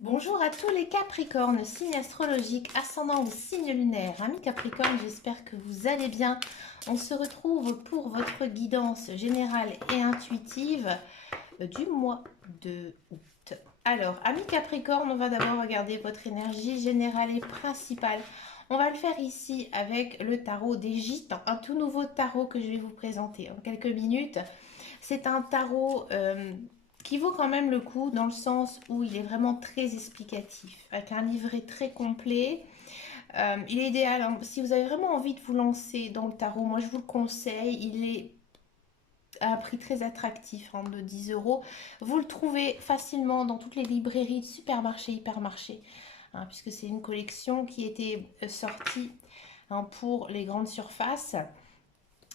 Bonjour à tous les Capricornes, signe astrologique, ascendant ou signe lunaire. Amis Capricorne, j'espère que vous allez bien. On se retrouve pour votre guidance générale et intuitive du mois de août. Alors, amis Capricorne, on va d'abord regarder votre énergie générale et principale. On va le faire ici avec le tarot des Gîtes, un tout nouveau tarot que je vais vous présenter en quelques minutes. C'est un tarot qui vaut quand même le coup dans le sens où il est vraiment très explicatif, avec un livret très complet. Il est idéal, hein, si vous avez vraiment envie de vous lancer dans le tarot, moi je vous le conseille, il est à un prix très attractif, hein, de 10 euros. Vous le trouvez facilement dans toutes les librairies, supermarchés, hypermarchés, hein, puisque c'est une collection qui était sortie, hein, pour les grandes surfaces.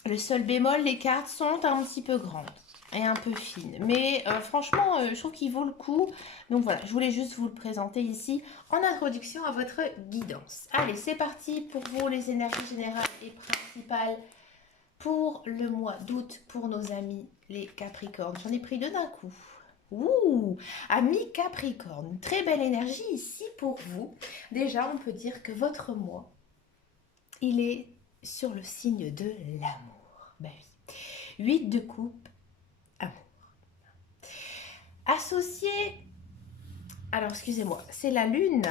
Le seul bémol, les cartes sont un petit peu grandes et un peu fines. Mais franchement, je trouve qu'il vaut le coup. Donc voilà, je voulais juste vous le présenter ici en introduction à votre guidance. Allez, c'est parti pour vous, les énergies générales et principales pour le mois d'août pour nos amis les Capricornes. J'en ai pris deux d'un coup. Ouh, amis Capricorne, très belle énergie ici pour vous. Déjà, on peut dire que votre mois, il est sur le signe de l'amour. Ben oui. 8 de coupe, amour. Associé, alors excusez-moi, c'est la lune.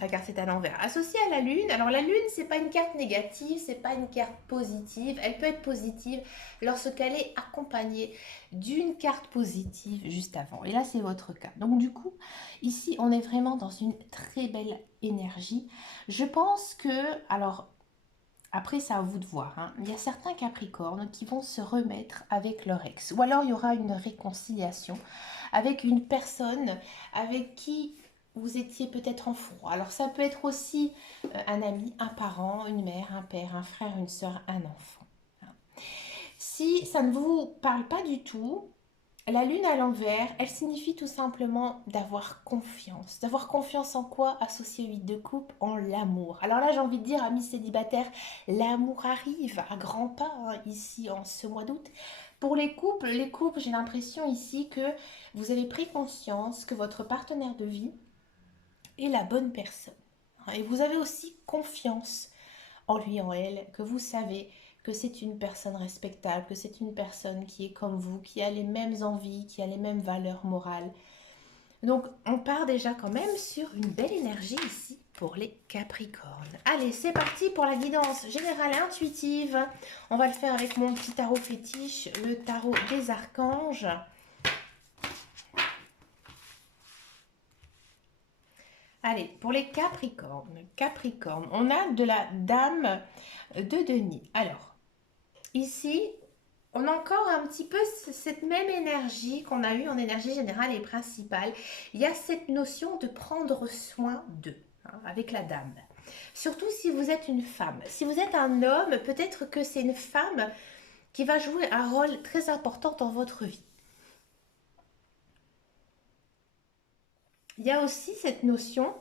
La carte est à l'envers. Associé à la lune, alors la lune, c'est pas une carte négative, c'est pas une carte positive. Elle peut être positive lorsqu'elle est accompagnée d'une carte positive juste avant. Et là, c'est votre cas. Donc du coup, ici, on est vraiment dans une très belle énergie. Je pense que, alors, après, c'est à vous de voir, hein. Il y a certains Capricornes qui vont se remettre avec leur ex. Ou alors, il y aura une réconciliation avec une personne avec qui vous étiez peut-être en froid. Alors, ça peut être aussi un ami, un parent, une mère, un père, un frère, une soeur, un enfant. Si ça ne vous parle pas du tout, la lune à l'envers, elle signifie tout simplement d'avoir confiance. D'avoir confiance en quoi? Associé au 8 de coupe, en l'amour. Alors là, j'ai envie de dire, amis célibataires, l'amour arrive à grands pas, hein, ici en ce mois d'août. Pour les couples, j'ai l'impression ici que vous avez pris conscience que votre partenaire de vie est la bonne personne. Et vous avez aussi confiance en lui, en elle, que vous savez que c'est une personne respectable, que c'est une personne qui est comme vous, qui a les mêmes envies, qui a les mêmes valeurs morales. Donc on part déjà quand même sur une belle énergie ici pour les Capricornes. Allez, c'est parti pour la guidance générale et intuitive. On va le faire avec mon petit tarot fétiche, le tarot des archanges. Allez, pour les Capricornes, on a de la dame de denier. Alors, ici, on a encore un petit peu cette même énergie qu'on a eue en énergie générale et principale. Il y a cette notion de prendre soin d'eux, hein, avec la dame. Surtout si vous êtes une femme. Si vous êtes un homme, peut-être que c'est une femme qui va jouer un rôle très important dans votre vie. Il y a aussi cette notion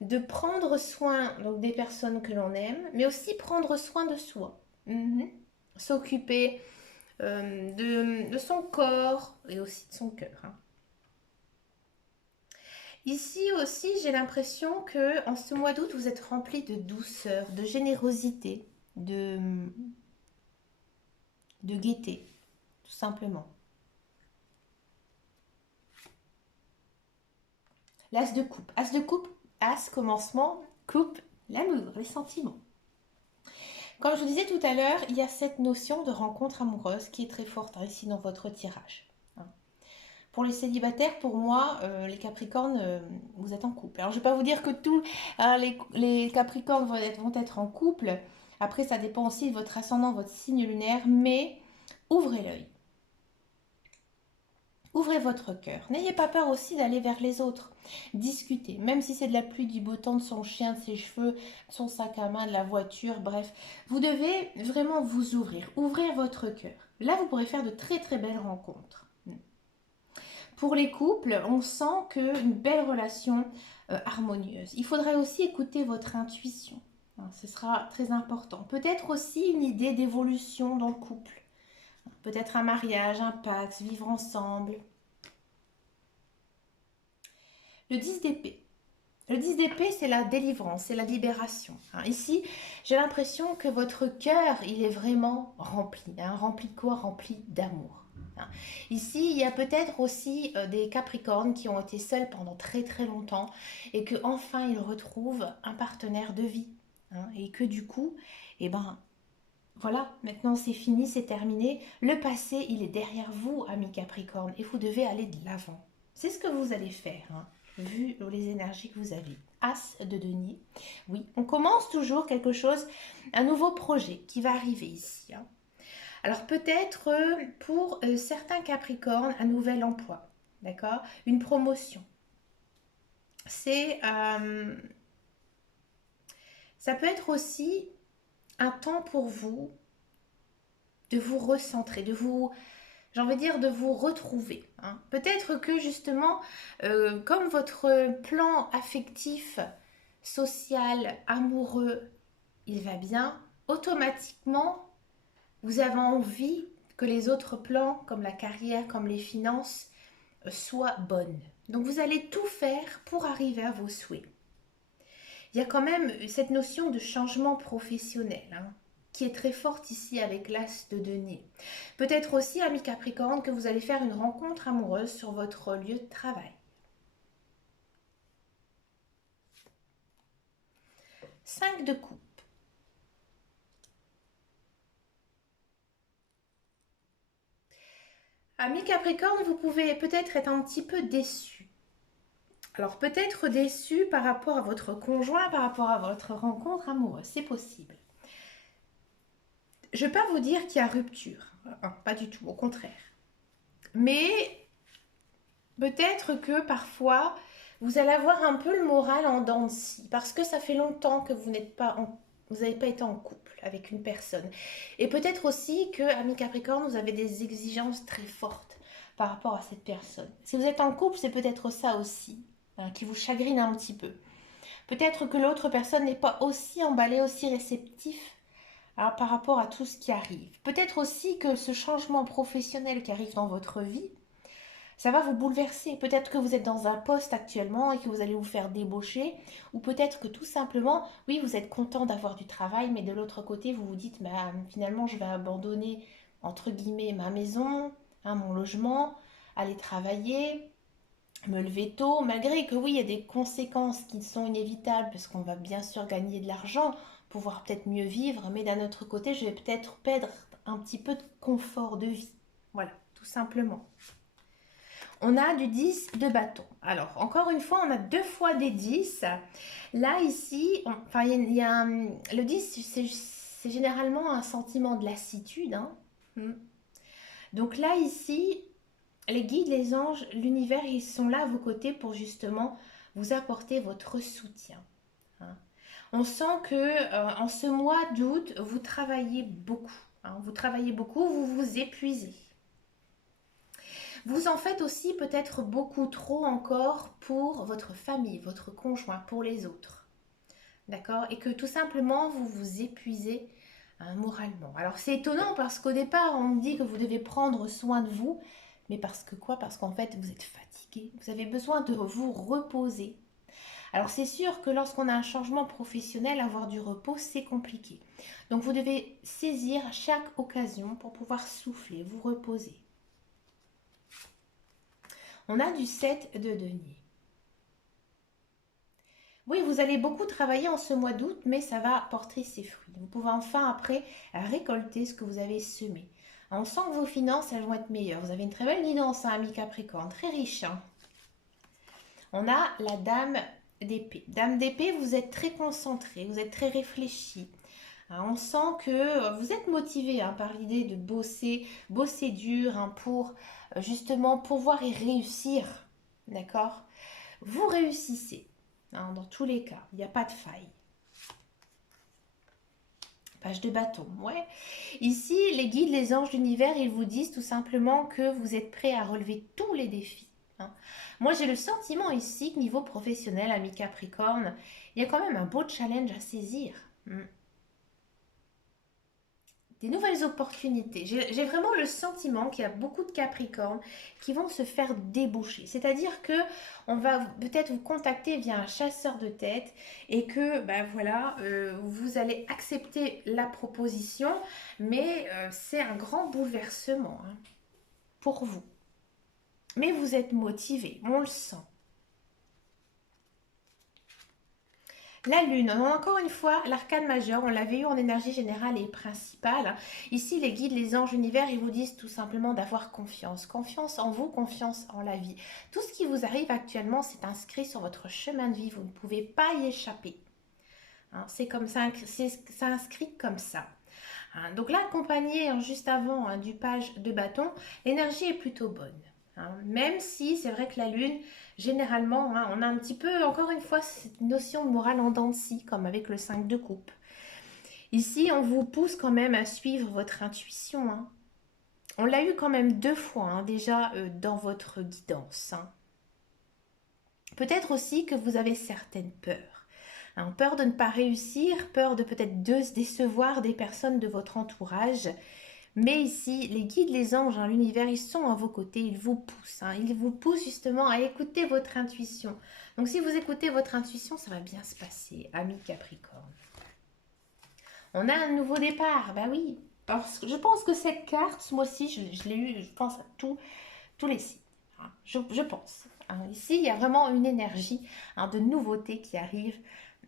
de prendre soin, donc, des personnes que l'on aime, mais aussi prendre soin de soi. Mhm. S'occuper de son corps et aussi de son cœur, hein. Ici aussi, j'ai l'impression que en ce mois d'août, vous êtes rempli de douceur, de générosité, de gaieté, tout simplement. L'as de coupe. As de coupe, as, commencement, coupe, l'amour, les sentiments. Comme je vous disais tout à l'heure, il y a cette notion de rencontre amoureuse qui est très forte, hein, ici dans votre tirage. Pour les célibataires, pour moi, les Capricornes, vous êtes en couple. Alors, je ne vais pas vous dire que tous, hein, les Capricornes vont être en couple. Après, ça dépend aussi de votre ascendant, votre signe lunaire. Mais ouvrez l'œil. Ouvrez votre cœur. N'ayez pas peur aussi d'aller vers les autres. Discutez. Même si c'est de la pluie, du beau temps, de son chien, de ses cheveux, de son sac à main, de la voiture, bref. Vous devez vraiment vous ouvrir. Ouvrir votre cœur. Là, vous pourrez faire de très très belles rencontres. Pour les couples, on sent qu'une belle relation harmonieuse. Il faudrait aussi écouter votre intuition. Hein, ce sera très important. Peut-être aussi une idée d'évolution dans le couple. Peut-être un mariage, un pacte, vivre ensemble. Le 10 d'épée. Le 10 d'épée, c'est la délivrance, c'est la libération. Hein. Ici, j'ai l'impression que votre cœur, il est vraiment rempli. Hein. Rempli de quoi? Rempli d'amour. Hein. Ici, il y a peut-être aussi des Capricornes qui ont été seuls pendant très très longtemps et que enfin ils retrouvent un partenaire de vie. Hein. Et que du coup, eh ben, voilà, maintenant c'est fini, c'est terminé. Le passé, il est derrière vous, amis Capricorne, et vous devez aller de l'avant. C'est ce que vous allez faire, hein, vu les énergies que vous avez. As de denier. Oui, on commence toujours quelque chose, un nouveau projet qui va arriver ici. Hein. Alors peut-être pour certains Capricornes, un nouvel emploi, d'accord? Une promotion. C'est, ça peut être aussi un temps pour vous de vous recentrer, de vous, j'ai envie de dire, de vous retrouver. Hein. Peut-être que justement, comme votre plan affectif, social, amoureux, il va bien, automatiquement, vous avez envie que les autres plans, comme la carrière, comme les finances, soient bonnes. Donc vous allez tout faire pour arriver à vos souhaits. Il y a quand même cette notion de changement professionnel, hein, qui est très forte ici avec l'as de denier. Peut-être aussi, ami Capricorne, que vous allez faire une rencontre amoureuse sur votre lieu de travail. 5 de coupe. Ami Capricorne, vous pouvez peut-être être un petit peu déçu. Alors peut-être déçu par rapport à votre conjoint, par rapport à votre rencontre amoureuse, c'est possible. Je ne vais pas vous dire qu'il y a rupture, pas du tout, au contraire. Mais peut-être que parfois, vous allez avoir un peu le moral en dents de scie, parce que ça fait longtemps que vous n'êtes pas vous n'avez pas été en couple avec une personne. Et peut-être aussi que, ami Capricorne, vous avez des exigences très fortes par rapport à cette personne. Si vous êtes en couple, c'est peut-être ça aussi, hein, qui vous chagrine un petit peu. Peut-être que l'autre personne n'est pas aussi emballée, aussi réceptif, hein, par rapport à tout ce qui arrive. Peut-être aussi que ce changement professionnel qui arrive dans votre vie, ça va vous bouleverser. Peut-être que vous êtes dans un poste actuellement et que vous allez vous faire débaucher. Ou peut-être que tout simplement, oui, vous êtes content d'avoir du travail, mais de l'autre côté, vous vous dites, bah, finalement, je vais abandonner, entre guillemets, ma maison, hein, mon logement, aller travailler, me lever tôt, malgré que oui, il y a des conséquences qui sont inévitables, parce qu'on va bien sûr gagner de l'argent, pouvoir peut-être mieux vivre, mais d'un autre côté, je vais peut-être perdre un petit peu de confort de vie. Voilà, tout simplement. On a du 10 de bâton. Alors, encore une fois, on a deux fois des 10. Là, ici, enfin, le 10, c'est généralement un sentiment de lassitude. Hein. Donc là, ici, les guides, les anges, l'univers, ils sont là à vos côtés pour justement vous apporter votre soutien. Hein. On sent que en ce mois d'août, vous travaillez beaucoup. Hein. Vous travaillez beaucoup, vous vous épuisez. Vous en faites aussi peut-être beaucoup trop encore pour votre famille, votre conjoint, pour les autres. D'accord? Et que tout simplement, vous vous épuisez moralement. Alors c'est étonnant parce qu'au départ, on dit que vous devez prendre soin de vous. Mais parce que quoi? Parce qu'en fait, vous êtes fatigué. Vous avez besoin de vous reposer. Alors c'est sûr que lorsqu'on a un changement professionnel, avoir du repos, c'est compliqué. Donc vous devez saisir chaque occasion pour pouvoir souffler, vous reposer. On a du 7 de denier. Oui, vous allez beaucoup travailler en ce mois d'août, mais ça va porter ses fruits. Vous pouvez enfin après récolter ce que vous avez semé. On sent que vos finances, elles vont être meilleures. Vous avez une très belle guidance, hein, ami Capricorne, très riche. Hein. On a la dame d'épée. Dame d'épée, vous êtes très concentré, vous êtes très réfléchi. Hein, on sent que vous êtes motivé, hein, par l'idée de bosser, bosser dur, hein, pour justement pouvoir y réussir. D'accord? Vous réussissez, hein, dans tous les cas, il n'y a pas de faille. Page de bâton, ouais. Ici, les guides, les anges d'univers, ils vous disent tout simplement que vous êtes prêts à relever tous les défis. Hein. Moi, j'ai le sentiment ici que niveau professionnel, ami Capricorne, il y a quand même un beau challenge à saisir. des nouvelles opportunités. J'ai vraiment le sentiment qu'il y a beaucoup de Capricornes qui vont se faire déboucher. C'est-à-dire que on va peut-être vous contacter via un chasseur de tête et que ben voilà, vous allez accepter la proposition, mais c'est un grand bouleversement hein, pour vous. Mais vous êtes motivé, on le sent. La Lune, encore une fois, l'arcane majeur, on l'avait eu en énergie générale et principale. Ici, les guides, les anges, l'univers, ils vous disent tout simplement d'avoir confiance. Confiance en vous, confiance en la vie. Tout ce qui vous arrive actuellement, c'est inscrit sur votre chemin de vie. Vous ne pouvez pas y échapper. Hein, c'est comme ça, c'est inscrit comme ça. Hein, donc là, accompagné juste avant hein, du page de bâton, l'énergie est plutôt bonne. Hein, même si c'est vrai que la Lune, généralement, hein, on a un petit peu, encore une fois, cette notion de morale en dents de scie, comme avec le 5 de coupe. Ici, on vous pousse quand même à suivre votre intuition. Hein. On l'a eu quand même 2 fois hein, déjà dans votre guidance. Hein. Peut-être aussi que vous avez certaines peurs. Hein, peur de ne pas réussir, peur de peut-être décevoir des personnes de votre entourage. Mais ici, les guides, les anges, hein, l'univers, ils sont à vos côtés, ils vous poussent. Hein, ils vous poussent justement à écouter votre intuition. Donc si vous écoutez votre intuition, ça va bien se passer, ami Capricorne. On a un nouveau départ, bah oui. Parce que je pense que cette carte, moi aussi, je l'ai eu, je pense à tous les signes. Hein, je pense. Hein, ici, il y a vraiment une énergie hein, de nouveauté qui arrive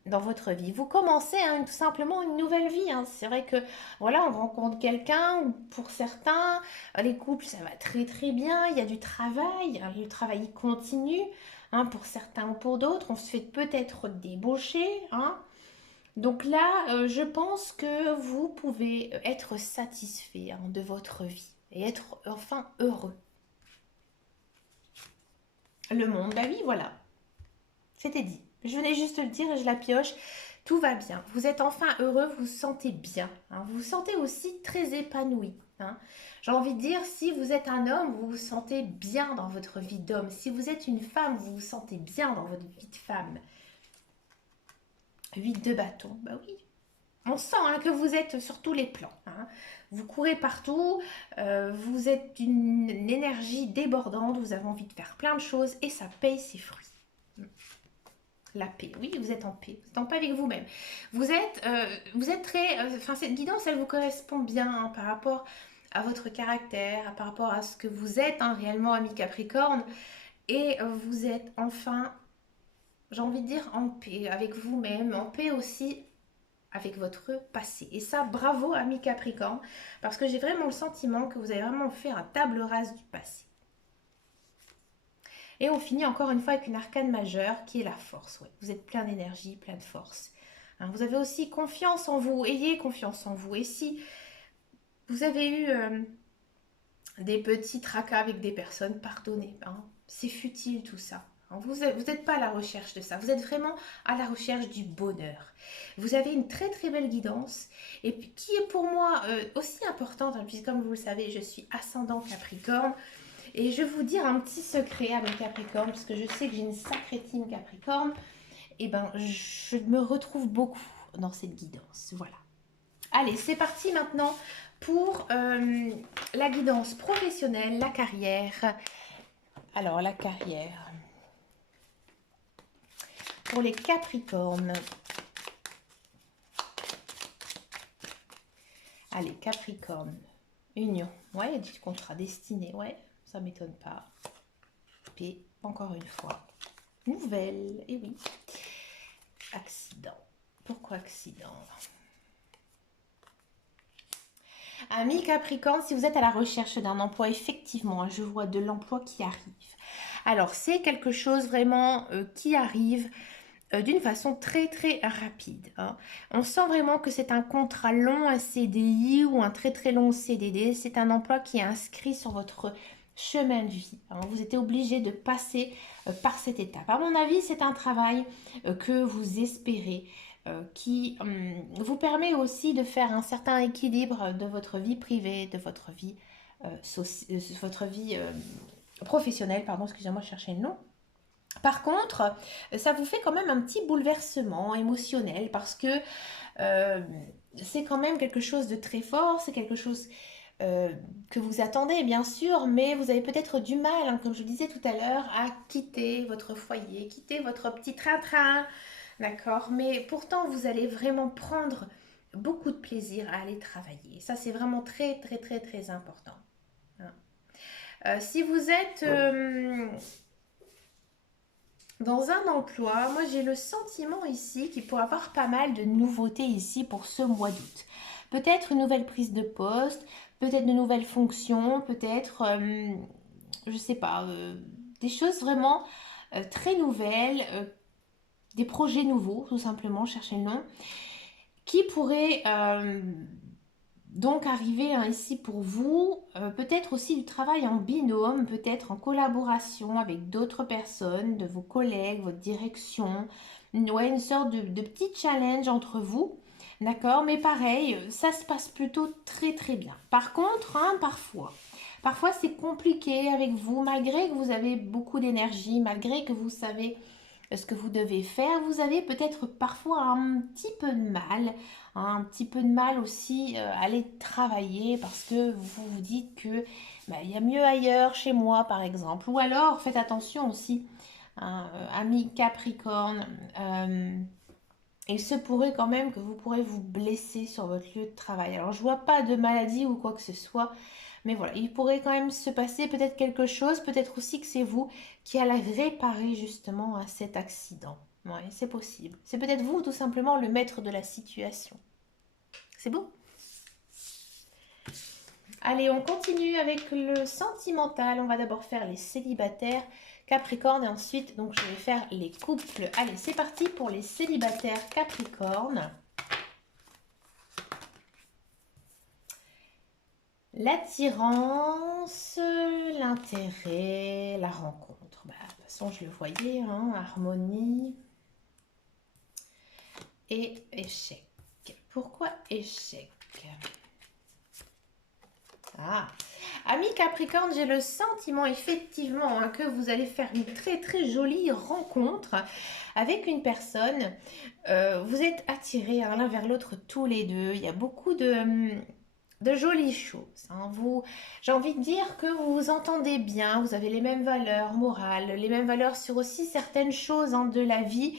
dans votre vie. Vous commencez hein, tout simplement une nouvelle vie. Hein. C'est vrai que voilà, on rencontre quelqu'un, ou pour certains, les couples, ça va très très bien, il y a du travail, hein, le travail continue. Hein, pour certains ou pour d'autres, on se fait peut-être débaucher. Hein. Donc là, je pense que vous pouvez être satisfait hein, de votre vie et être enfin heureux. Le monde, bah oui, voilà. C'était dit. Je venais juste le dire et je la pioche. Tout va bien. Vous êtes enfin heureux, vous vous sentez bien. Hein. Vous vous sentez aussi très épanoui. Hein. J'ai envie de dire, si vous êtes un homme, vous vous sentez bien dans votre vie d'homme. Si vous êtes une femme, vous vous sentez bien dans votre vie de femme. 8 de bâton, bah oui. On sent hein, que vous êtes sur tous les plans. Hein. Vous courez partout, vous êtes une énergie débordante, vous avez envie de faire plein de choses et ça paye ses fruits. La paix, oui, vous êtes en paix. Vous êtes en paix avec vous-même. Vous êtes très... Enfin, cette guidance, elle vous correspond bien hein, par rapport à votre caractère, par rapport à ce que vous êtes hein, réellement, ami Capricorne. Et vous êtes enfin, j'ai envie de dire, en paix avec vous-même, en paix aussi avec votre passé. Et ça, bravo, ami Capricorne, parce que j'ai vraiment le sentiment que vous avez vraiment fait un table rase du passé. Et on finit encore une fois avec une arcane majeure qui est la force. Ouais. Vous êtes plein d'énergie, plein de force. Hein, vous avez aussi confiance en vous. Ayez confiance en vous. Et si vous avez eu des petits tracas avec des personnes, pardonnez. Hein, c'est futile tout ça. Hein, vous n'êtes pas à la recherche de ça. Vous êtes vraiment à la recherche du bonheur. Vous avez une très très belle guidance. Et puis, qui est pour moi aussi importante. Hein, puisque comme vous le savez, je suis ascendant Capricorne. Et je vais vous dire un petit secret avec Capricorne, parce que je sais que j'ai une sacrée team Capricorne. Et ben, je me retrouve beaucoup dans cette guidance. Voilà. Allez, c'est parti maintenant pour la guidance professionnelle, la carrière. Alors, la carrière. Pour les Capricornes. Allez, Capricorne. Union. Ouais, il y a du contrat destiné. Ouais. Ça ne m'étonne pas. P, encore une fois. Nouvelle, et oui. Accident. Pourquoi accident? Ami Capricorne, si vous êtes à la recherche d'un emploi, effectivement, je vois de l'emploi qui arrive. Alors, c'est quelque chose vraiment qui arrive d'une façon très très rapide. Hein. On sent vraiment que c'est un contrat long, un CDI ou un très très long CDD. C'est un emploi qui est inscrit sur votre chemin de vie. Hein. Vous êtes obligé de passer par cette étape. À mon avis, c'est un travail que vous espérez, qui vous permet aussi de faire un certain équilibre de votre vie privée, de votre vie, professionnelle. Pardon, excusez-moi, je cherchais le nom. Par contre, ça vous fait quand même un petit bouleversement émotionnel parce que euh, c'est quand même quelque chose de très fort, c'est quelque chose euh, que vous attendez bien sûr, mais vous avez peut-être du mal, hein, comme je disais tout à l'heure, à quitter votre foyer, quitter votre petit train-train, d'accord? Mais pourtant, vous allez vraiment prendre beaucoup de plaisir à aller travailler. Ça, c'est vraiment très, très, très, très important, hein. Si vous êtes dans un emploi, moi j'ai le sentiment ici qu'il pourrait y avoir pas mal de nouveautés ici pour ce mois d'août. Peut-être une nouvelle prise de poste, peut-être de nouvelles fonctions, peut-être, je sais pas, des choses vraiment très nouvelles, des projets nouveaux, tout simplement, cherchez le nom, qui pourraient donc arriver, hein, ici pour vous, peut-être aussi du travail en binôme, peut-être en collaboration avec d'autres personnes, de vos collègues, votre direction, ouais, une sorte de petit challenge entre vous, d'accord? Mais pareil, ça se passe plutôt très très bien. Par contre, hein, parfois c'est compliqué avec vous, malgré que vous avez beaucoup d'énergie, malgré que vous savez ce que vous devez faire, vous avez peut-être parfois un petit peu de mal, hein, un petit peu de mal aussi à aller travailler parce que vous vous dites que bah, il y a mieux ailleurs, chez moi par exemple. Ou alors faites attention aussi, hein, ami Capricorne, il se pourrait quand même que vous pourrez vous blesser sur votre lieu de travail. Alors je vois pas de maladie ou quoi que ce soit, mais voilà, il pourrait quand même se passer peut-être quelque chose, peut-être aussi que c'est vous qui allez réparer justement à cet accident. Oui, c'est possible. C'est peut-être vous tout simplement le maître de la situation. C'est beau. Allez, on continue avec le sentimental. On va d'abord faire les célibataires Capricorne et ensuite donc je vais faire les couples. Allez, c'est parti pour les célibataires Capricorne. L'attirance, l'intérêt, la rencontre. Bah, de toute façon, je le voyais, hein, harmonie et échec. Pourquoi échec? Ah, ami Capricorne, j'ai le sentiment effectivement, hein, que vous allez faire une très très jolie rencontre avec une personne. Vous êtes attirés, hein, l'un vers l'autre tous les deux. Il y a beaucoup de jolies choses, hein. J'ai envie de dire que vous vous entendez bien, vous avez les mêmes valeurs morales, les mêmes valeurs sur aussi certaines choses, hein, de la vie.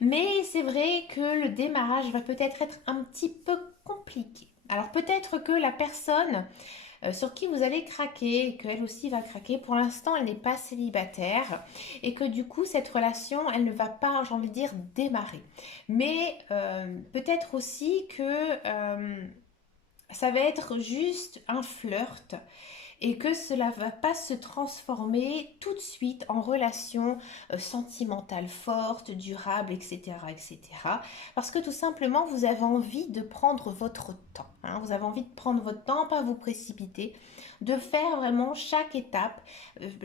Mais c'est vrai que le démarrage va peut-être être un petit peu compliqué. Alors peut-être que la personne sur qui vous allez craquer, qu'elle aussi va craquer. Pour l'instant, elle n'est pas célibataire et que du coup, cette relation, elle ne va pas, j'ai envie de dire, démarrer. Mais peut-être aussi que ça va être juste un flirt et que cela ne va pas se transformer tout de suite en relation sentimentale forte, durable, etc., etc. Parce que tout simplement, vous avez envie de prendre votre temps, hein. Vous avez envie de prendre votre temps, pas vous précipiter, de faire vraiment chaque étape,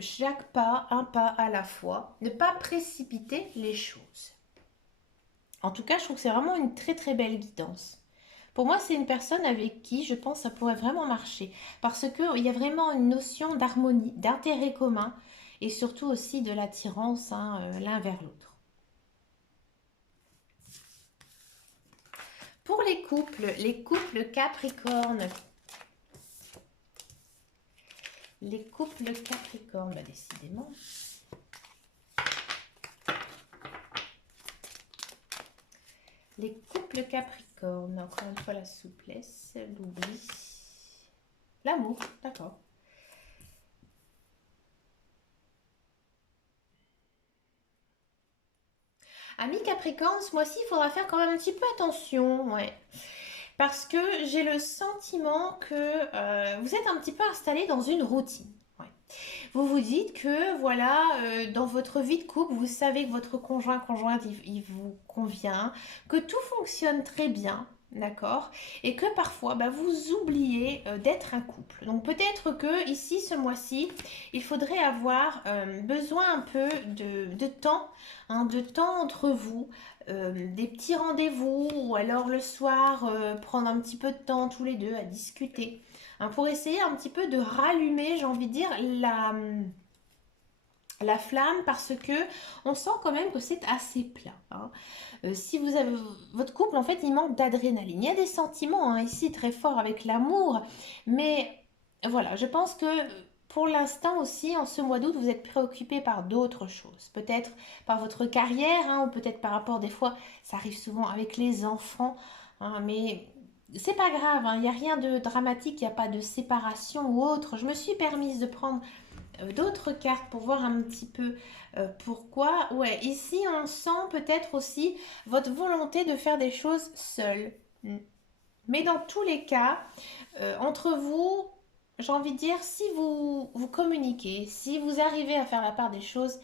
chaque pas, un pas à la fois, ne pas précipiter les choses. En tout cas, je trouve que c'est vraiment une très très belle guidance. Pour moi, c'est une personne avec qui je pense que ça pourrait vraiment marcher. Parce qu'il y a vraiment une notion d'harmonie, d'intérêt commun et surtout aussi de l'attirance, hein, l'un vers l'autre. Pour les couples Capricorne. Les couples Capricorne, bah décidément. Les couples Capricorne, encore une fois la souplesse, l'oubli, l'amour, d'accord. Ami Capricorne, ce mois-ci, il faudra faire quand même un petit peu attention, ouais. Parce que j'ai le sentiment que vous êtes un petit peu installé dans une routine. Ouais. Vous vous dites que voilà, dans votre vie de couple, vous savez que votre conjointe, il vous convient, que tout fonctionne très bien, d'accord? Et que parfois, bah, vous oubliez d'être un couple. Donc peut-être que ici, ce mois-ci, il faudrait avoir besoin un peu de temps, hein, de temps entre vous, des petits rendez-vous ou alors le soir, prendre un petit peu de temps tous les deux à discuter, hein, pour essayer un petit peu de rallumer, j'ai envie de dire, la flamme parce que on sent quand même que c'est assez plat. Hein. Si vous avez votre couple, en fait, il manque d'adrénaline. Il y a des sentiments hein, ici très forts avec l'amour, mais voilà, je pense que pour l'instant aussi, en ce mois d'août, vous êtes préoccupé par d'autres choses. Peut-être par votre carrière, hein, ou peut-être par rapport, des fois, ça arrive souvent avec les enfants, hein, mais c'est pas grave, hein, il n'y a rien de dramatique, il n'y a pas de séparation ou autre. Je me suis permise de prendre d'autres cartes pour voir un petit peu pourquoi. Ouais, ici on sent peut-être aussi votre volonté de faire des choses seul. Mais dans tous les cas, entre vous, j'ai envie de dire, si vous communiquez, si vous arrivez à faire la part des choses,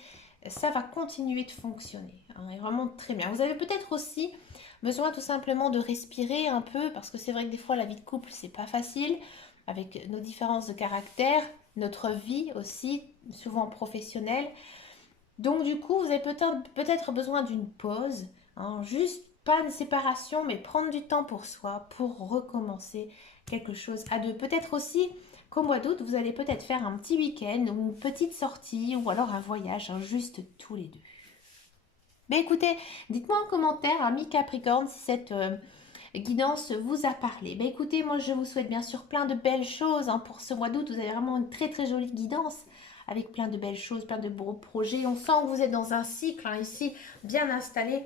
ça va continuer de fonctionner. Hein, et vraiment très bien. Vous avez peut-être aussi besoin tout simplement de respirer un peu, parce que c'est vrai que des fois la vie de couple, c'est pas facile, avec nos différences de caractère, notre vie aussi, souvent professionnelle. Donc du coup, vous avez peut-être besoin d'une pause, hein, juste pas une séparation, mais prendre du temps pour soi, pour recommencer quelque chose à deux. Peut-être aussi qu'au mois d'août, vous allez peut-être faire un petit week-end ou une petite sortie ou alors un voyage, hein, juste tous les deux. Mais écoutez, dites-moi en commentaire, ami Capricorne, si cette guidance vous a parlé. Ben écoutez, moi je vous souhaite bien sûr plein de belles choses hein, pour ce mois d'août. Vous avez vraiment une très très jolie guidance avec plein de belles choses, plein de beaux projets. On sent que vous êtes dans un cycle hein, ici bien installé.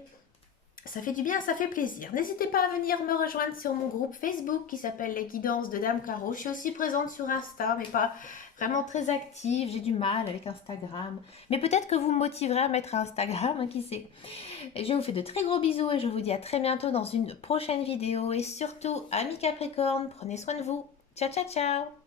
Ça fait du bien, ça fait plaisir. N'hésitez pas à venir me rejoindre sur mon groupe Facebook qui s'appelle Les Guidances de Dame Caro. Je suis aussi présente sur Insta, mais pas vraiment très active. J'ai du mal avec Instagram. Mais peut-être que vous me motiverez à mettre Instagram, hein, qui sait. Et je vous fais de très gros bisous et je vous dis à très bientôt dans une prochaine vidéo. Et surtout, amis Capricorne, prenez soin de vous. Ciao, ciao, ciao!